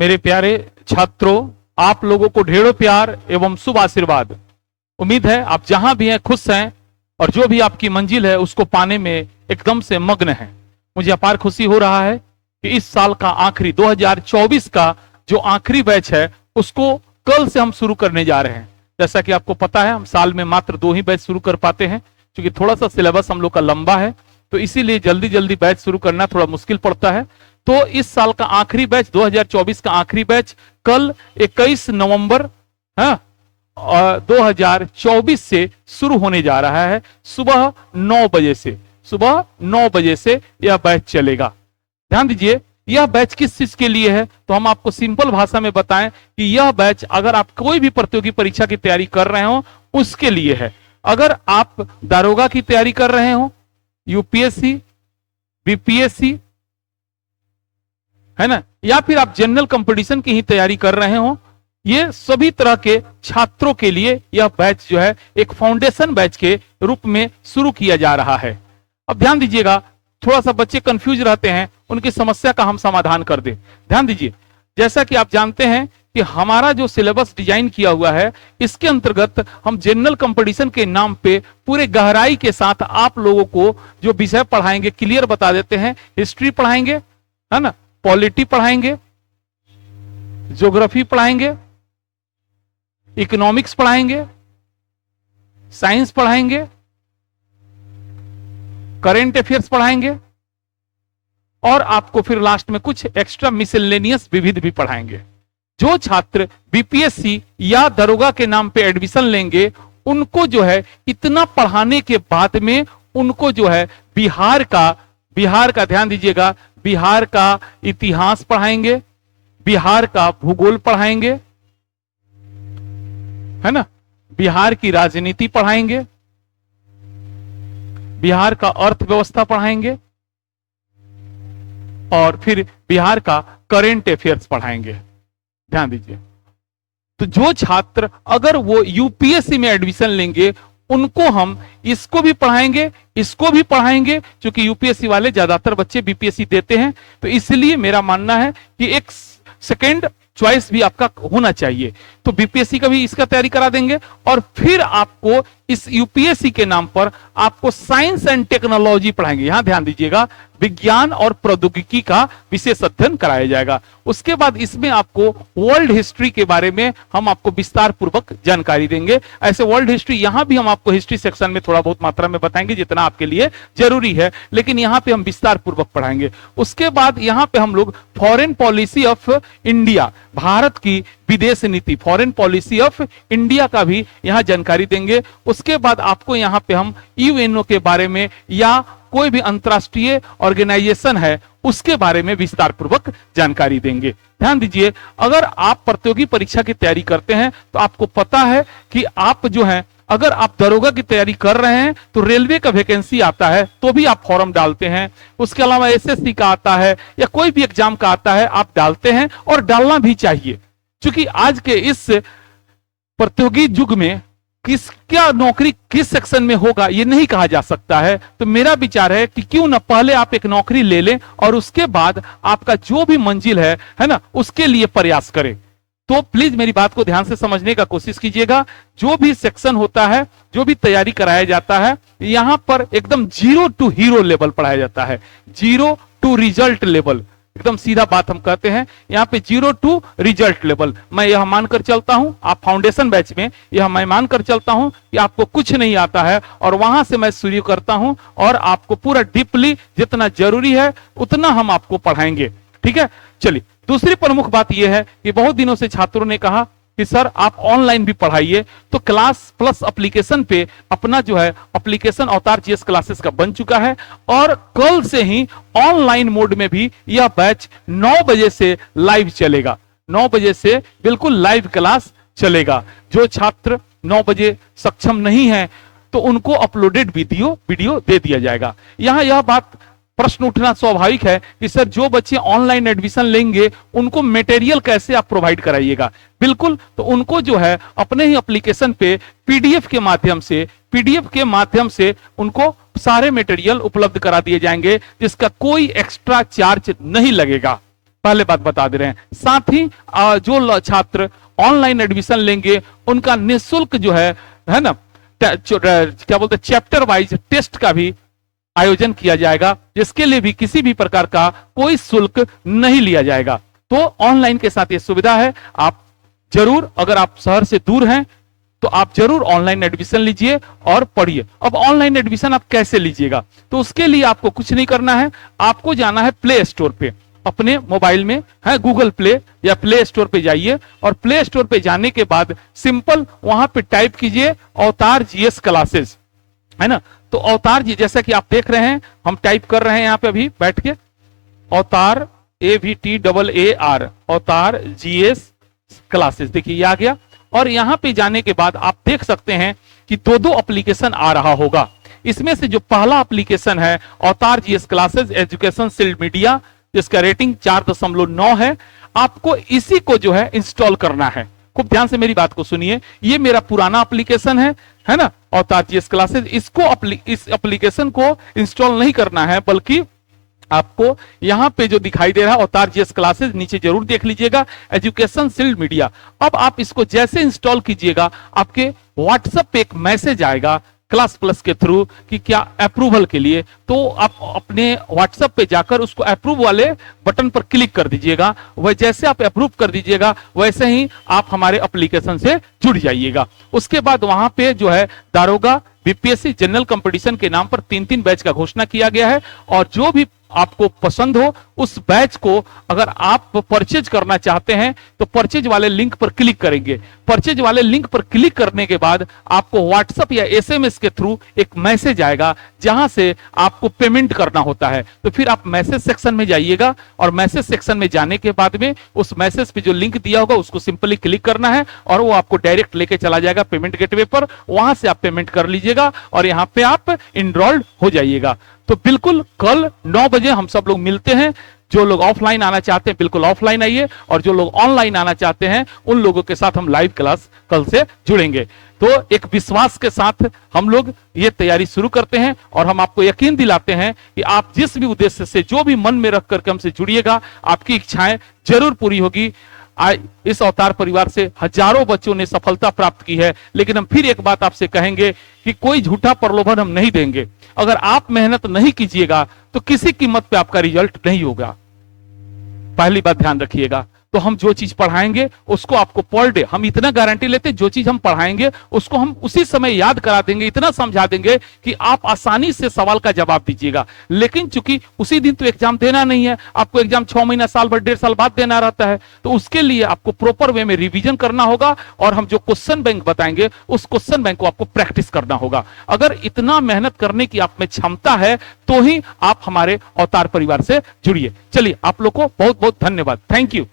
मेरे प्यारे छात्रों, आप लोगों को ढेरों प्यार एवं शुभ आशीर्वाद। उम्मीद है आप जहां भी हैं खुश हैं और जो भी आपकी मंजिल है उसको पाने में एकदम से मग्न है। मुझे अपार खुशी हो रहा है कि इस साल का आखिरी 2024 का जो आखिरी बैच है उसको कल से हम शुरू करने जा रहे हैं। जैसा कि आपको पता है हम साल में मात्र 2 ही बैच शुरू कर पाते हैं, क्योंकि थोड़ा सा सिलेबस हम लोग का लंबा है, तो इसीलिए जल्दी जल्दी बैच शुरू करना थोड़ा मुश्किल पड़ता है। तो इस साल का आखिरी बैच 2024 का आखिरी बैच कल 21 नवंबर 2024 से शुरू होने जा रहा है। सुबह 9 बजे से यह बैच चलेगा। ध्यान दीजिए, यह बैच किस चीज के लिए है, तो हम आपको सिंपल भाषा में बताएं कि यह बैच अगर आप कोई भी प्रतियोगी परीक्षा की तैयारी कर रहे हो उसके लिए है। अगर आप दारोगा की तैयारी कर रहे हो, यूपीएससी, बीपीएससी, है ना, या फिर आप जनरल कंपटीशन की ही तैयारी कर रहे हो, ये सभी तरह के छात्रों के लिए यह बैच जो है एक फाउंडेशन बैच के रूप में शुरू किया जा रहा है। अब ध्यान दीजिएगा, थोड़ा सा बच्चे कंफ्यूज रहते हैं, उनकी समस्या का हम समाधान कर दें। ध्यान दीजिए, जैसा कि आप जानते हैं कि हमारा जो सिलेबस डिजाइन किया हुआ है इसके अंतर्गत हम जनरल कंपटीशन के नाम पे पूरे गहराई के साथ आप लोगों को जो विषय पढ़ाएंगे क्लियर बता देते हैं। हिस्ट्री पढ़ाएंगे, है ना, पॉलिटी पढ़ाएंगे, ज्योग्राफी पढ़ाएंगे, इकोनॉमिक्स पढ़ाएंगे, साइंस पढ़ाएंगे, करंट अफेयर्स पढ़ाएंगे और आपको फिर लास्ट में कुछ एक्स्ट्रा मिसलेनियस विविध भी पढ़ाएंगे। जो छात्र बीपीएससी या दरोगा के नाम पे एडमिशन लेंगे उनको जो है इतना पढ़ाने के बाद में उनको जो है बिहार का ध्यान दीजिएगा, बिहार का इतिहास पढ़ाएंगे, बिहार का भूगोल पढ़ाएंगे, है ना, बिहार की राजनीति पढ़ाएंगे, बिहार का अर्थव्यवस्था पढ़ाएंगे और फिर बिहार का करंट अफेयर्स पढ़ाएंगे। ध्यान दीजिए, तो जो छात्र अगर वो यूपीएससी में एडमिशन लेंगे उनको हम इसको भी पढ़ाएंगे, इसको भी पढ़ाएंगे, क्योंकि यूपीएससी वाले ज्यादातर बच्चे बीपीएससी देते हैं, तो इसलिए मेरा मानना है कि एक सेकेंड चॉइस भी आपका होना चाहिए। तो बीपीएससी का भी इसका तैयारी करा देंगे और फिर आपको इस यूपीएससी के नाम पर आपको साइंस एंड टेक्नोलॉजी पढ़ाएंगे। यहां ध्यान दीजिएगा, विज्ञान और प्रौद्योगिकी का विशेष अध्ययन कराया जाएगा। उसके बाद इसमें आपको वर्ल्ड हिस्ट्री के बारे में हम आपको विस्तार पूर्वक जानकारी देंगे। ऐसे वर्ल्ड हिस्ट्री यहां भी हम आपको हिस्ट्री सेक्शन में थोड़ा बहुत मात्रा में बताएंगे जितना आपके लिए जरूरी है, लेकिन यहां पे हम विस्तार पूर्वक पढ़ाएंगे। उसके बाद यहां पे हम लोग foreign policy of India, Bharat की विदेश नीति, फॉरेन पॉलिसी ऑफ इंडिया का भी यहां जानकारी देंगे। उसके बाद आपको यहां पे हम यूएनओ के बारे में या कोई भी अंतरराष्ट्रीय ऑर्गेनाइजेशन है उसके बारे में विस्तार पूर्वक जानकारी देंगे। ध्यान दीजिए, अगर आप प्रतियोगी परीक्षा की तैयारी करते हैं तो आपको पता है कि आप जो है अगर आप दरोगा की तैयारी कर रहे हैं तो रेलवे का वैकेंसी आता है तो भी आप फॉर्म डालते हैं। उसके अलावा एसएससी का आता है या कोई भी एग्जाम का आता है आप डालते हैं और डालना भी चाहिए, क्योंकि आज के इस प्रतियोगी युग में क्या नौकरी किस सेक्शन में होगा ये नहीं कहा जा सकता है। तो मेरा विचार है कि क्यों ना पहले आप एक नौकरी ले लें और उसके बाद आपका जो भी मंजिल है ना, उसके लिए प्रयास करें। तो प्लीज मेरी बात को ध्यान से समझने का कोशिश कीजिएगा। जो भी सेक्शन होता है, जो भी तैयारी कराया जाता है, यहां पर एकदम 0 टू हीरो लेवल पढ़ाया जाता है, 0 टू रिजल्ट लेवल। एकदम सीधा बात हम कहते हैं, यहाँ पे 0 टू रिजल्ट लेवल। मैं यह मानकर चलता हूं, आप फाउंडेशन बैच में यह मैं मानकर चलता हूं कि आपको कुछ नहीं आता है और वहां से मैं शुरू करता हूं और आपको पूरा डीपली जितना जरूरी है उतना हम आपको पढ़ाएंगे। ठीक है, चलिए दूसरी प्रमुख बात यह है कि बहुत दिनों से छात्रों ने कहा कि सर आप ऑनलाइन भी पढ़ाइए, तो क्लास प्लस एप्लीकेशन पे अपना जो है एप्लीकेशन अवतार जीएस क्लासेस का बन चुका है और कल से ही ऑनलाइन मोड में भी यह बैच 9 बजे से लाइव चलेगा। 9 बजे से बिल्कुल लाइव क्लास चलेगा। जो छात्र 9 बजे सक्षम नहीं है तो उनको अपलोडेड वीडियो दे दिया जाएगा। यहां यह बात प्रश्न उठना स्वाभाविक है कि सर जो बच्चे ऑनलाइन एडमिशन लेंगे उनको मटेरियल कैसे आप प्रोवाइड कराइएगा। बिल्कुल, तो उनको जो है अपने ही एप्लीकेशन पे पीडीएफ के माध्यम से उनको सारे मटेरियल उपलब्ध करा दिए जाएंगे जिसका कोई एक्स्ट्रा चार्ज नहीं लगेगा। पहले बात बता दे रहे हैं। साथ ही जो छात्र ऑनलाइन एडमिशन लेंगे उनका निःशुल्क जो है ना, क्या बोलते हैं, चैप्टर वाइज टेस्ट का भी आयोजन किया जाएगा, जिसके लिए भी किसी भी प्रकार का कोई शुल्क नहीं लिया जाएगा। तो ऑनलाइन के साथ ये सुविधा है। आप जरूर, अगर आप शहर से दूर हैं तो आप जरूर ऑनलाइन एडमिशन लीजिए और पढ़िए। अब ऑनलाइन एडमिशन आप कैसे लीजिएगा, तो उसके लिए आपको कुछ नहीं करना है, आपको जाना है प्ले स्टोर पे। अपने मोबाइल में है गूगल प्ले या प्ले स्टोर पे जाइए, और प्ले स्टोर पे जाने के बाद सिंपल वहां पे टाइप कीजिए अवतार जीएस क्लासेस, है ना। तो अवतार जी, जैसा कि आप देख रहे हैं, हम टाइप कर रहे हैं यहाँ पे अभी बैठ के, अवतार AVTAAR, अवतार जीएस क्लासेस, देखिए ये आ गया। और यहां पे जाने के बाद आप देख सकते हैं कि दो एप्लीकेशन आ रहा होगा। इसमें से जो पहला एप्लीकेशन है अवतार GS classes education shield media, जिसका रेटिंग 4.9 है, आपको इसी को जो है इंस्टॉल करना है। खूब ध्यान से मेरी बात को सुनिए, ये मेरा पुराना एप्लीकेशन है ना, अवतार जीएस क्लासेस। इस एप्लीकेशन को इंस्टॉल नहीं करना है, बल्कि आपको यहां पे जो दिखाई दे रहा है अवतार जीएस क्लासेस, नीचे जरूर देख लीजिएगा एजुकेशन शील्ड मीडिया। अब आप इसको जैसे इंस्टॉल कीजिएगा, आपके व्हाट्सएप पे एक मैसेज आएगा क्लास प्लस के थ्रू कि क्या अप्रूवल के लिए, तो आप अपने व्हाट्सएप पे जाकर उसको अप्रूव वाले बटन पर क्लिक कर दीजिएगा। वह जैसे आप अप्रूव कर दीजिएगा वैसे ही आप हमारे एप्लीकेशन से जुड़ जाइएगा। उसके बाद वहां पे जो है दारोगा बीपीएससी जनरल कंपटीशन के नाम पर 3 बैच का घोषणा किया गया है, और जो भी आपको पसंद हो उस बैच को अगर आप परचेज करना चाहते हैं तो परचेज वाले लिंक पर क्लिक करेंगे। परचेज वाले लिंक पर क्लिक करने के बाद आपको व्हाट्सएप या एसएमएस के थ्रू एक मैसेज आएगा जहां से आपको पेमेंट करना होता है। तो फिर आप मैसेज सेक्शन में जाइएगा, और मैसेज सेक्शन में जाने के बाद में उस मैसेज पे जो लिंक दिया होगा उसको सिंपली क्लिक करना है, और वो आपको डायरेक्ट लेके चला जाएगा पेमेंट गेटवे पर। वहां से आप पेमेंट कर लीजिएगा और यहां पे आप इनरोल्ड हो जाइएगा। तो बिल्कुल कल 9 बजे हम सब लोग मिलते हैं। जो लोग ऑफलाइन आना चाहते हैं बिल्कुल ऑफलाइन आइए, और जो लोग ऑनलाइन आना चाहते हैं उन लोगों के साथ हम लाइव क्लास कल से जुड़ेंगे। तो एक विश्वास के साथ हम लोग ये तैयारी शुरू करते हैं, और हम आपको यकीन दिलाते हैं कि आप जिस भी उद्देश्य से, जो भी मन में रख करके हमसे जुड़िएगा, आपकी इच्छाएं जरूर पूरी होगी। इस अवतार परिवार से हजारों बच्चों ने सफलता प्राप्त की है, लेकिन हम फिर एक बात आपसे कहेंगे कि कोई झूठा प्रलोभन हम नहीं देंगे। अगर आप मेहनत नहीं कीजिएगा तो किसी कीमत पे आपका रिजल्ट नहीं होगा, पहली बात ध्यान रखिएगा। तो हम जो चीज पढ़ाएंगे उसको आपको पर डे, हम इतना गारंटी लेते हैं, जो चीज हम पढ़ाएंगे उसको हम उसी समय याद करा देंगे, इतना समझा देंगे कि आप आसानी से सवाल का जवाब दीजिएगा। लेकिन चूंकि उसी दिन तो एग्जाम देना नहीं है, आपको एग्जाम 6 महीना, साल भर, 1.5 साल बाद देना रहता है, तो उसके लिए आपको प्रॉपर वे में रिवीजन करना होगा, और हम जो क्वेश्चन बैंक बताएंगे उस क्वेश्चन बैंक को आपको प्रैक्टिस करना होगा। अगर इतना मेहनत करने की आप में क्षमता है तो ही आप हमारे अवतार परिवार से जुड़िए। चलिए, आप लोग को बहुत बहुत धन्यवाद। Thank you.